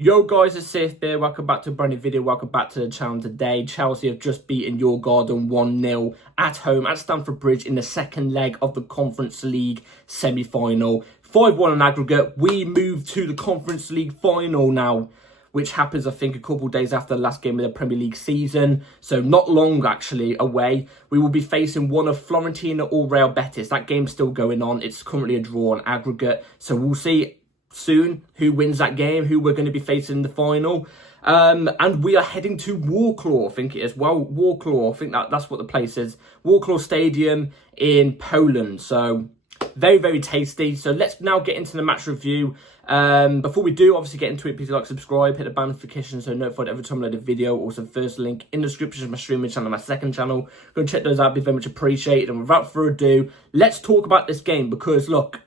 Yo guys, it's Sif here. Welcome back to a brand new video. Welcome back to the channel today. Chelsea have just beaten Djurgarden 1-0 at home at Stamford Bridge in the second leg of the Conference League semi-final. 5-1 on aggregate. We move to the Conference League final now, which happens, I think, a couple of days after the last game of the Premier League season. So not long, actually, away. We will be facing one of Fiorentina or Real Betis. That game's still going on. It's currently a draw on aggregate. So we'll see soon who wins that game, who we're going to be facing in the final. And we are heading to Wroclaw, I think it is. Well, Wroclaw, I think that's what the place is. Wroclaw Stadium in Poland. So very, very tasty. So let's now get into the match review. Before we do, obviously get into it, please like, subscribe, hit the bell notification so notified every time I load a video. Also, first link in the description is my streaming channel and my second channel. Go and check those out, be very much appreciated. And without further ado, let's talk about this game because, look,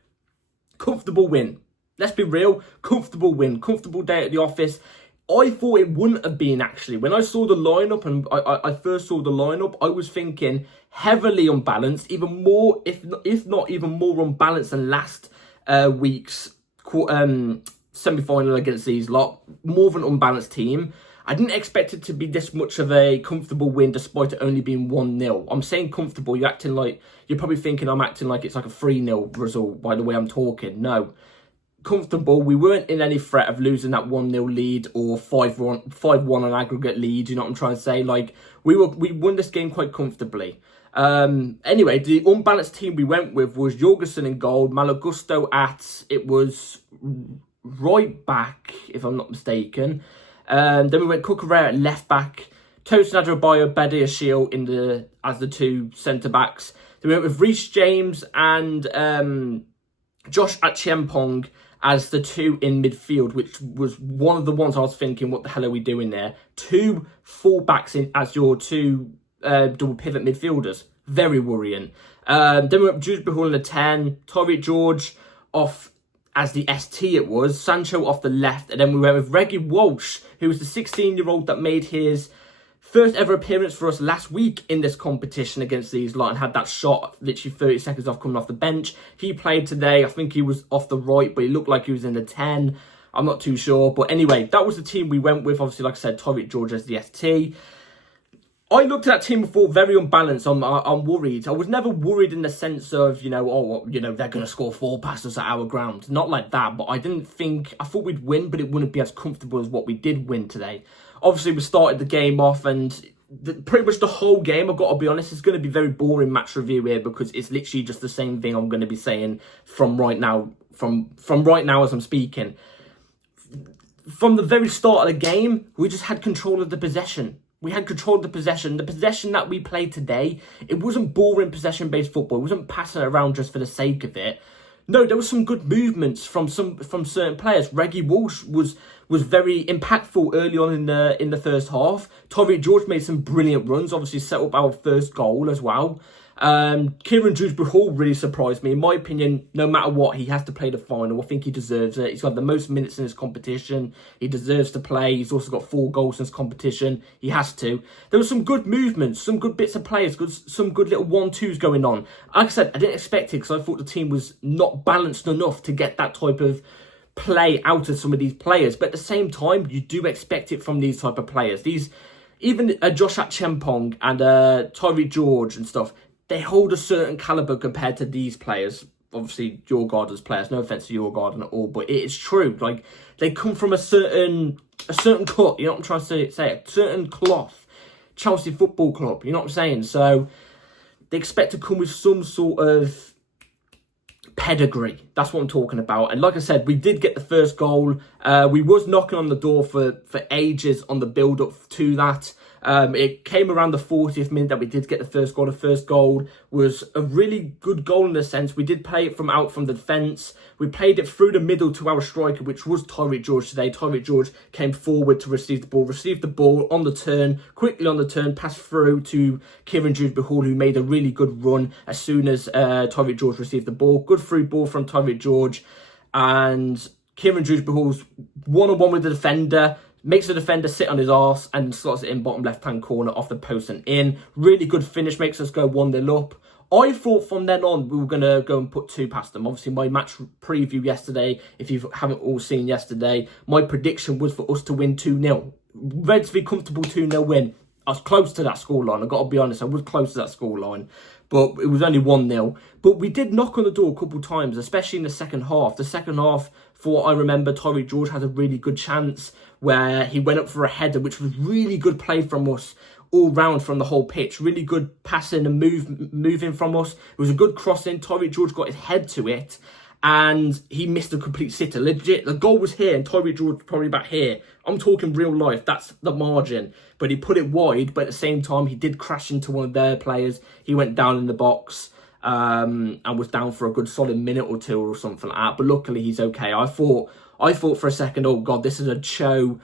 comfortable win. Let's be real, comfortable win, comfortable day at the office. I thought it wouldn't have been, actually. When I saw the lineup and I first saw the lineup, I was thinking heavily unbalanced, even more, if not even more unbalanced than last week's semi-final against these lot. More of an unbalanced team. I didn't expect it to be this much of a comfortable win despite it only being 1-0. I'm saying comfortable, you're probably thinking I'm acting like it's like a 3-0 result by the way I'm talking. No. Comfortable. We weren't in any threat of losing that 1-0 lead or 5-1 on aggregate lead. You know what I'm trying to say? Like we won this game quite comfortably. Anyway, the unbalanced team we went with was Jorgensen in goal, Malagusto it was right back, if I'm not mistaken. Then we went Cucurella at left back, Tosin Adebayo, Badiashile as the two centre backs. Then we went with Reece James and Josh Achiempong as the two in midfield, which was one of the ones I was thinking, what the hell are we doing there? Two full-backs as your two double pivot midfielders. Very worrying. Then we went Jude Behul in the 10, Torrey George off as the ST it was, Sancho off the left, and then we went with Reggie Walsh, who was the 16-year-old that made his first ever appearance for us last week in this competition against these lot and had that shot literally 30 seconds off coming off the bench. He played today. I think he was off the right, but he looked like he was in the 10. I'm not too sure. But anyway, that was the team we went with. Obviously, like I said, Torrey George as the ST. I looked at that team before, very unbalanced. I'm worried. I was never worried in the sense of, they're going to score 4 passes at our ground. Not like that, but I thought we'd win, but it wouldn't be as comfortable as what we did win today. Obviously, we started the game off and pretty much the whole game, I've got to be honest, it's going to be very boring match review here because it's literally just the same thing I'm going to be saying from right now, from right now as I'm speaking. From the very start of the game, we just had control of the possession. We had control of the possession. The possession that we played today, it wasn't boring possession-based football. It wasn't passing it around just for the sake of it. No, there was some good movements from certain players. Reggie Walsh was very impactful early on in the first half. Torrey George made some brilliant runs. Obviously set up our first goal as well. Kieran Djurgarden really surprised me. In my opinion, no matter what, he has to play the final. I think he deserves it. He's got the most minutes in this competition. He deserves to play. He's also got 4 goals in this competition. He has to. There were some good movements, some good bits of players, some good little 1-2s going on. Like I said, I didn't expect it because I thought the team was not balanced enough to get that type of play out of some of these players. But at the same time, you do expect it from these type of players. Even Josh Achiempong and Torrey George and stuff, they hold a certain calibre compared to these players. Obviously, Djurgarden's players. No offence to Djurgarden at all, but it is true. Like, they come from a certain cut. You know what I'm trying to say? A certain cloth. Chelsea Football Club. You know what I'm saying? So, they expect to come with some sort of pedigree. That's what I'm talking about. And like I said, we did get the first goal. We was knocking on the door for ages on the build-up to that. It came around the 40th minute that we did get the first goal. The first goal was a really good goal in the sense. We did play it out from the defence. We played it through the middle to our striker, which was Torrey George today. Torrey George came forward to received the ball on the turn, quickly on the turn, passed through to Kieran Djurgarden, who made a really good run as soon as Torrey George received the ball. Good through ball from Torrey George, and Kieran Djurgarden's one-on-one with the defender. Makes the defender sit on his arse and slots it in bottom left-hand corner off the post and in. Really good finish, makes us go 1-0 up. I thought from then on we were going to go and put 2 past them. Obviously, my match preview yesterday, if you haven't all seen yesterday, my prediction was for us to win 2-0. Reds be comfortable 2-0 win. I was close to that scoreline. I've got to be honest, I was close to that scoreline. But it was only 1-0. But we did knock on the door a couple of times, especially in the second half. The second half, for what I remember, Tyreek George had a really good chance where he went up for a header, which was really good play from us all round from the whole pitch. Really good passing and moving from us. It was a good crossing. Tyreek George got his head to it and he missed a complete sitter. Legit, the goal was here and Tyreek George probably about here. I'm talking real life. That's the margin. But he put it wide, but at the same time, he did crash into one of their players. He went down in the box and was down for a good solid minute or 2 or something like that. But luckily, he's okay. I thought for a second, oh God, this is a Cho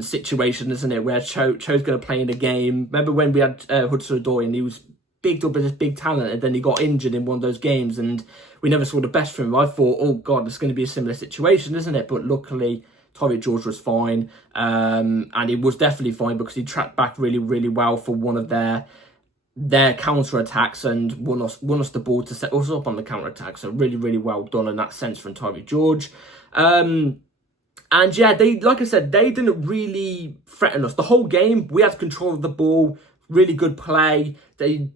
situation, isn't it? Where Cho's going to play in the game. Remember when we had Hudson-Odoi and he was bigged up as this big talent and then he got injured in one of those games and we never saw the best from him. I thought, oh God, it's going to be a similar situation, isn't it? But luckily, Tyreek George was fine, and he was definitely fine because he tracked back really, really well for one of their counter-attacks and won us the ball to set us up on the counter-attack. So really, really well done in that sense from Tyreek George. And yeah, they, like I said, they didn't really threaten us. The whole game, we had control of the ball, really good play. There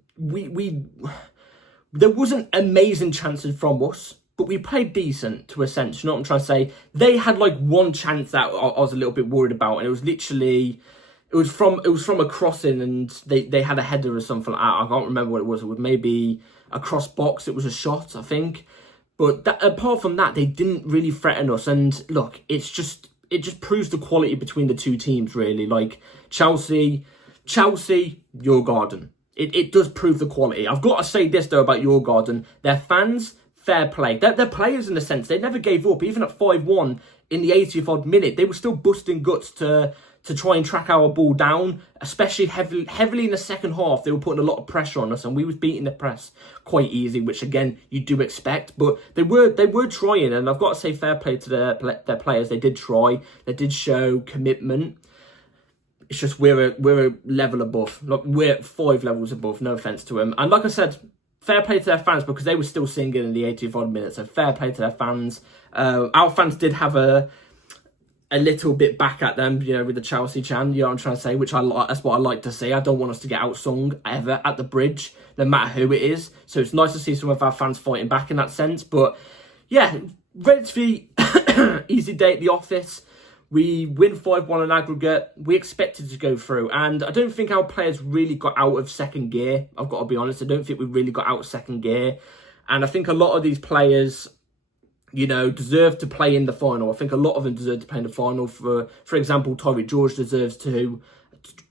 wasn't amazing chances from us, but we played decent to a sense. You know what I'm trying to say? They had like one chance that I was a little bit worried about, and it was literally, it was from a crossing, and they had a header or something like that. I can't remember what it was. It was maybe a cross box. It was a shot, I think. But apart from that, they didn't really threaten us. And look, it just proves the quality between the two teams, really. Like Chelsea, Djurgarden. It does prove the quality. I've got to say this though about Djurgarden. Their fans, fair play. They're players in a sense. They never gave up. Even at 5-1 in the 80th odd minute, they were still busting guts to try and track our ball down, especially heavily in the second half. They were putting a lot of pressure on us, and we was beating the press quite easy, which again you do expect. But they were trying, and I've got to say fair play to their players. They did try. They did show commitment. It's just we're a level above. Like, we're 5 levels above. No offense to them. And like I said, fair play to their fans because they were still singing in the 80th odd minutes. So fair play to their fans. Our fans did have a little bit back at them, you know, with the Chelsea chant, you know what I'm trying to say, which I like. That's what I like to see. I don't want us to get outsung ever at the bridge, no matter who it is. So it's nice to see some of our fans fighting back in that sense. But yeah, relatively easy day at the office. We win 5-1 in aggregate. We expected to go through. And I don't think our players really got out of second gear. I've got to be honest. I don't think we really got out of second gear. And I think a lot of these players, you know, deserve to play in the final. I think a lot of them deserve to play in the final. For example, Tyreek George deserves to.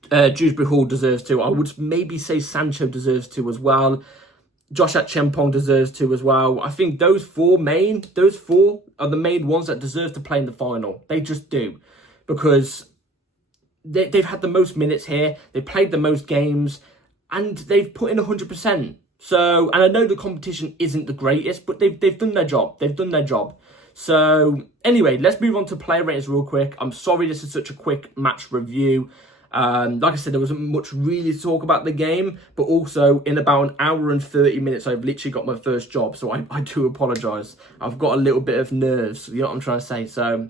Dewsbury Hall deserves to. I would maybe say Sancho deserves to as well. Josh Atchempong deserves to as well. I think those four are the main ones that deserve to play in the final. They just do. Because they've had the most minutes here. They've played the most games. And they've put in 100%. So, and I know the competition isn't the greatest, but they've done their job. They've done their job. So, anyway, let's move on to player ratings real quick. I'm sorry this is such a quick match review. Like I said, there wasn't much really to talk about the game, but also in about an hour and 30 minutes, I've literally got my first job. So I do apologise. I've got a little bit of nerves, you know what I'm trying to say. So,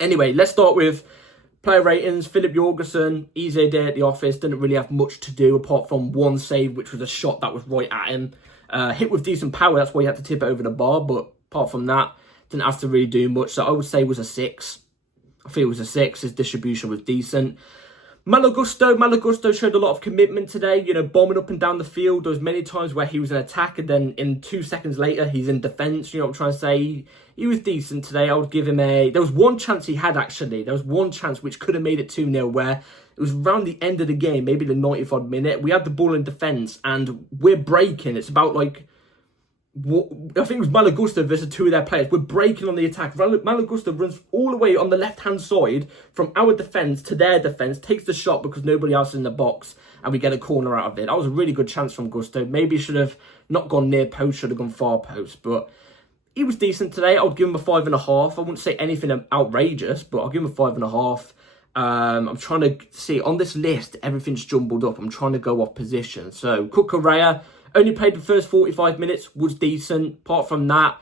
anyway, let's start with player ratings. Philip Jorgensen, easy day at the office. Didn't really have much to do apart from one save, which was a shot that was right at him. Hit with decent power. That's why he had to tip it over the bar. But apart from that, didn't have to really do much. So I would say it was a 6. I feel it was a 6. His distribution was decent. Malagusto showed a lot of commitment today, you know, bombing up and down the field. There was many times where he was in attack and then in 2 seconds later, he's in defence. You know what I'm trying to say? He was decent today. I would give him a... There was one chance he had, actually. There was one chance which could have made it 2-0 where it was around the end of the game, maybe the 90th odd minute. We had the ball in defence and we're breaking. It's about like... I think it was Malagusto versus 2 of their players. We're breaking on the attack. Malagusto runs all the way on the left-hand side from our defence to their defence, takes the shot because nobody else is in the box, and we get a corner out of it. That was a really good chance from Gusto. Maybe should have not gone near post, should have gone far post, but he was decent today. I would give him a 5.5. I wouldn't say anything outrageous, but I'll give him a 5.5. I'm trying to see, on this list, everything's jumbled up. I'm trying to go off position. So, Cucurella, Only played the first 45 minutes, was decent. Apart from that,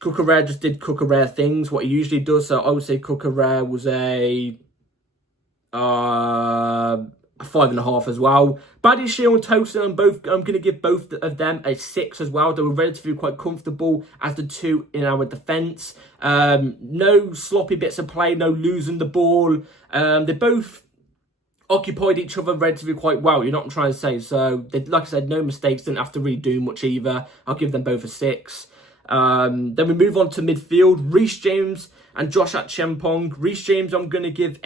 Cucurella just did Cucurella things, what he usually does. So I would say Cucurella was a 5.5 as well. Badiashile and Tosin, I'm going to give both of them a 6 as well. They were relatively quite comfortable as the two in our defence. No sloppy bits of play, no losing the ball. They both occupied each other relatively quite well, you know what I'm trying to say. So, like I said, no mistakes, didn't have to really do much either. I'll give them both a 6. Then we move on to midfield. Reece James and Josh Achempong. Reece James, I'm going to give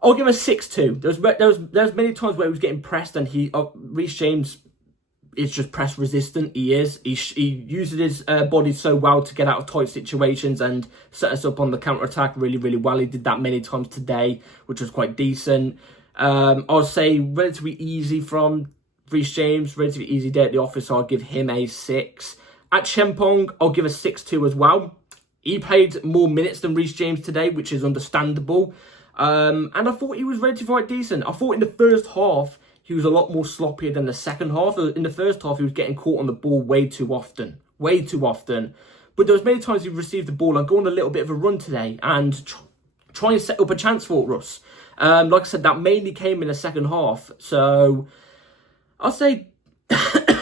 I'll give him a 6 too. There was many times where he was getting pressed and Reece James is just press resistant. He uses his body so well to get out of tight situations and set us up on the counter-attack really, really well. He did that many times today, which was quite decent. I'll say relatively easy from Reece James, relatively easy day at the office, so I'll give him a 6. At Chempong, I'll give a 6 too as well. He played more minutes than Reece James today, which is understandable. And I thought he was relatively quite decent. I thought in the first half, he was a lot more sloppier than the second half. In the first half, he was getting caught on the ball way too often. Way too often. But there was many times he received the ball and go on a little bit of a run today and try and set up a chance for us. Like I said, that mainly came in the second half. So I'll say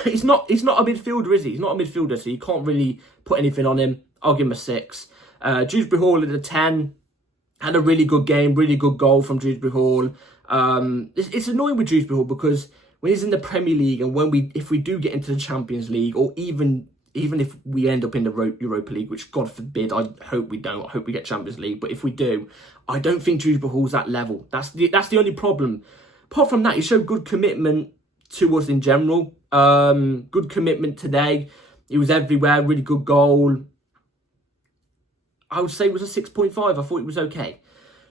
he's not a midfielder, is he? He's not a midfielder, so you can't really put anything on him. I'll give him a 6. Dewsbury Hall at a 10. Had a really good game, really good goal from Dewsbury Hall. It's annoying with Dewsbury Hall because when he's in the Premier League and if we do get into the Champions League, or even if we end up in the Europa League, which God forbid, I hope we don't. I hope we get Champions League. But if we do, I don't think Dewsbury Hall's that level. That's the only problem. Apart from that, he showed good commitment to us in general. Good commitment today. He was everywhere. Really good goal. I would say it was a 6.5. I thought it was okay.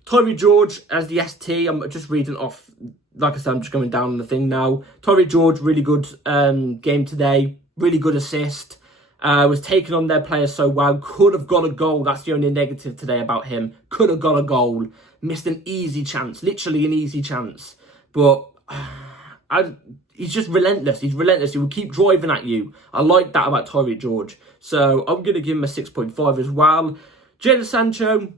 Tyree George as the ST. I'm just reading off. Like I said, I'm just going down on the thing now. Tyree George, really good game today. Really good assist. Was taking on their players so well. Could have got a goal. That's the only negative today about him. Could have got a goal. Missed an easy chance. Literally an easy chance. But he's just relentless. He's relentless. He will keep driving at you. I like that about Tyree George. So I'm going to give him a 6.5 as well. Jadon Sancho,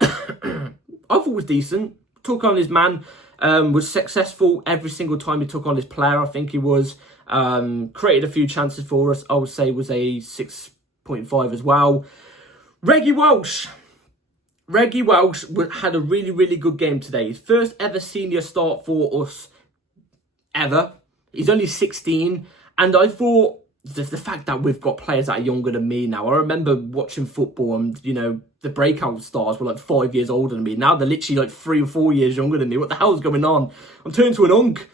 I thought was decent. Took on his man, was successful every single time he took on his player. I think he was. Created a few chances for us. I would say was a 6.5 as well. Reggie Welsh had a really, really good game today. His first ever senior start for us ever. He's only 16, and I thought the fact that we've got players that are younger than me now. I remember watching football and, the breakout stars were like 5 years older than me. Now they're literally like 3 or 4 years younger than me. What the hell is going on? I'm turning to an unk.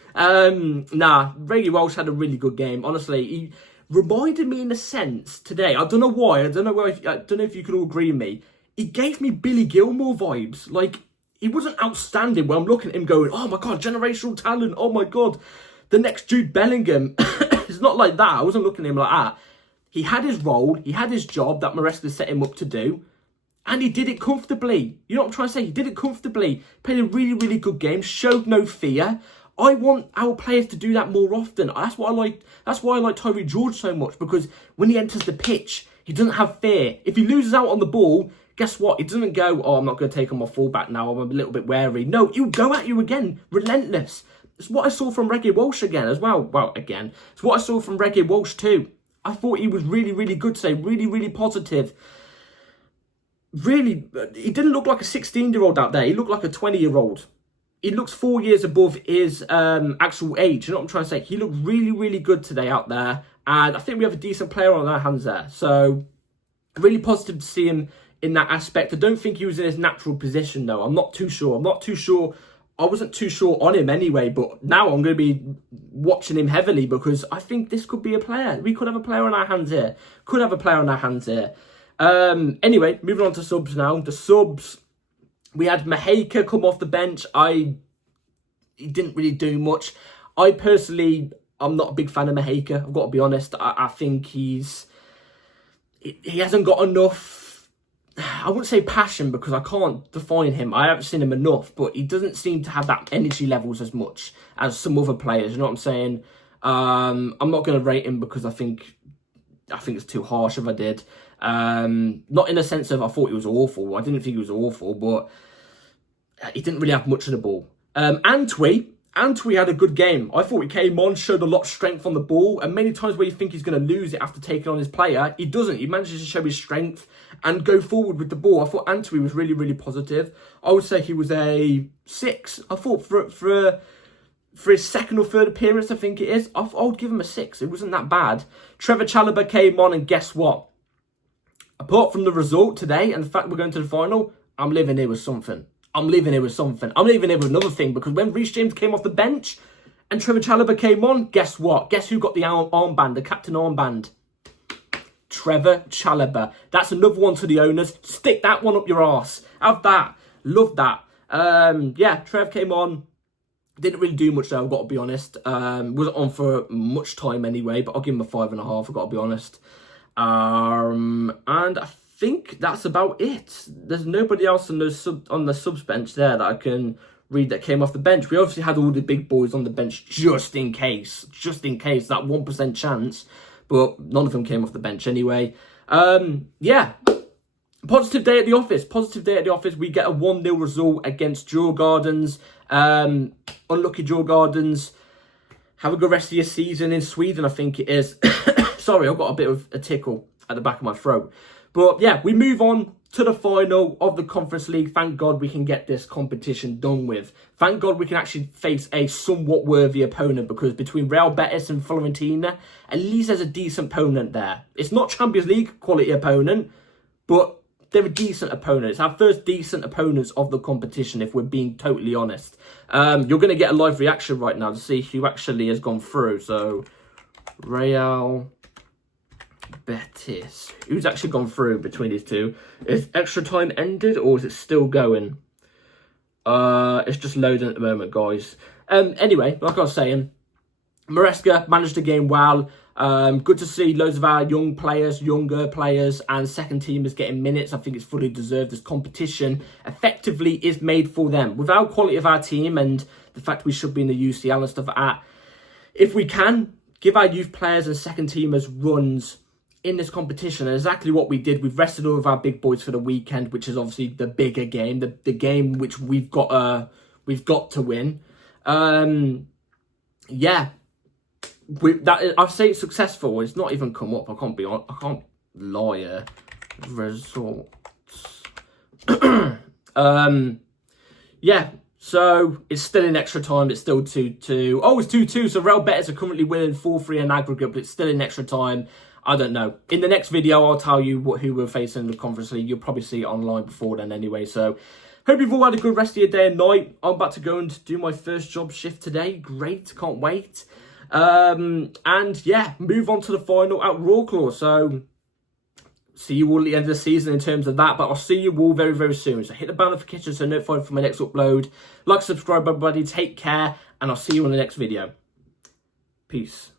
Reggie Welsh had a really good game. Honestly, he reminded me in a sense today. I don't know why. I don't know if you can all agree with me. He gave me Billy Gilmore vibes. Like, he wasn't outstanding when I'm looking at him going, oh my God, generational talent. Oh my God, the next Jude Bellingham. It's not like that. I wasn't looking at him like that. He had his role. He had his job that Maresca set him up to do. And he did it comfortably. You know what I'm trying to say? He did it comfortably. Played a really, really good game. Showed no fear. I want our players to do that more often. That's what I like. That's why I like Tyree George so much. Because when he enters the pitch, he doesn't have fear. If he loses out on the ball, guess what? He doesn't go, oh, I'm not going to take on my fullback now. I'm a little bit wary. No, he'll go at you again. Relentless. It's what I saw from Reggie Welsh again as well. Well, again. It's what I saw from Reggie Welsh too. I thought he was really, really good today. Really, really positive. Really, he didn't look like a 16-year-old out there. He looked like a 20-year-old. He looks 4 years above his actual age. You know what I'm trying to say? He looked really, really good today out there. And I think we have a decent player on our hands there. So, really positive to see him in that aspect. I don't think he was in his natural position, though. I'm not too sure. I wasn't too sure on him anyway, but now I'm going to be watching him heavily because I think this could be a player. We could have a player on our hands here. Anyway, moving on to subs now. The subs, we had Maheka come off the bench. He didn't really do much. I'm not a big fan of Maheka. I've got to be honest. I think he hasn't got enough I wouldn't say passion because I can't define him. I haven't seen him enough, but he doesn't seem to have that energy levels as much as some other players. You know what I'm saying? I'm not going to rate him because I think it's too harsh if I did. Not in the sense of I thought he was awful. I didn't think he was awful, but he didn't really have much of the ball. Antwi had a good game. I thought he came on, showed a lot of strength on the ball, and many times where you think he's going to lose it after taking on his player, he doesn't. He manages to show his strength and go forward with the ball. I thought Antwi was really, really positive. I would say he was a 6. I thought for his second or third appearance, I think it is, I would give him a 6. It wasn't that bad. Trevor Chalobah came on, and guess what? Apart from the result today and the fact we're going to the final, I'm living here with something. I'm leaving here with another thing, because when Reece James came off the bench and Trevor Chalobah came on, guess what? Guess who got the armband, the captain armband? Trevor Chalobah. That's another one to the owners. Stick that one up your arse. Have that. Love that. Yeah, Trev came on. Didn't really do much though, I've got to be honest. Wasn't on for much time anyway, but I'll give him a 5.5, I've got to be honest. And I think that's about it. There's nobody else on the subs bench there that I can read that came off the bench. We obviously had all the big boys on the bench just in case, that 1% chance, but none of them came off the bench anyway. Yeah, positive day at the office. We get a 1-0 result against Djurgardens. Unlucky Djurgardens. Have a good rest of your season in Sweden, I think it is. Sorry, I've got a bit of a tickle at the back of my throat. But yeah, we move on to the final of the Conference League. Thank God we can get this competition done with. Thank God we can actually face a somewhat worthy opponent, because between Real Betis and Fiorentina, at least there's a decent opponent there. It's not Champions League quality opponent, but they're a decent opponent. It's our first decent opponents of the competition, if we're being totally honest. You're going to get a live reaction right now to see who actually has gone through. So, Real Betis. Who's actually gone through between these two? Is extra time ended or is it still going? It's just loading at the moment, guys. Anyway, like I was saying, Maresca managed the game well. Good to see loads of our younger players and second teamers getting minutes. I think it's fully deserved. This competition effectively is made for them. With our quality of our team and the fact we should be in the UCL and stuff like that, if we can give our youth players and second teamers runs in this competition, and exactly what we did. We've rested all of our big boys for the weekend, which is obviously the bigger game, the game which we've got to win. Yeah, I'd say it's successful. It's not even come up. I can't lie here. Results. Yeah. So it's still in extra time. It's still 2-2. Oh, it's 2-2. So Real Betis are currently winning 4-3 in aggregate, but it's still in extra time. I don't know. In the next video, I'll tell you who we're facing in the Conference League. You'll probably see it online before then anyway. So, hope you've all had a good rest of your day and night. I'm about to go and do my first job shift today. Great. Can't wait. And yeah, move on to the final at Wroclaw. So, see you all at the end of the season in terms of that. But I'll see you all very, very soon. So, hit the bell notification so notified for my next upload. Like, subscribe, everybody. Take care. And I'll see you on the next video. Peace.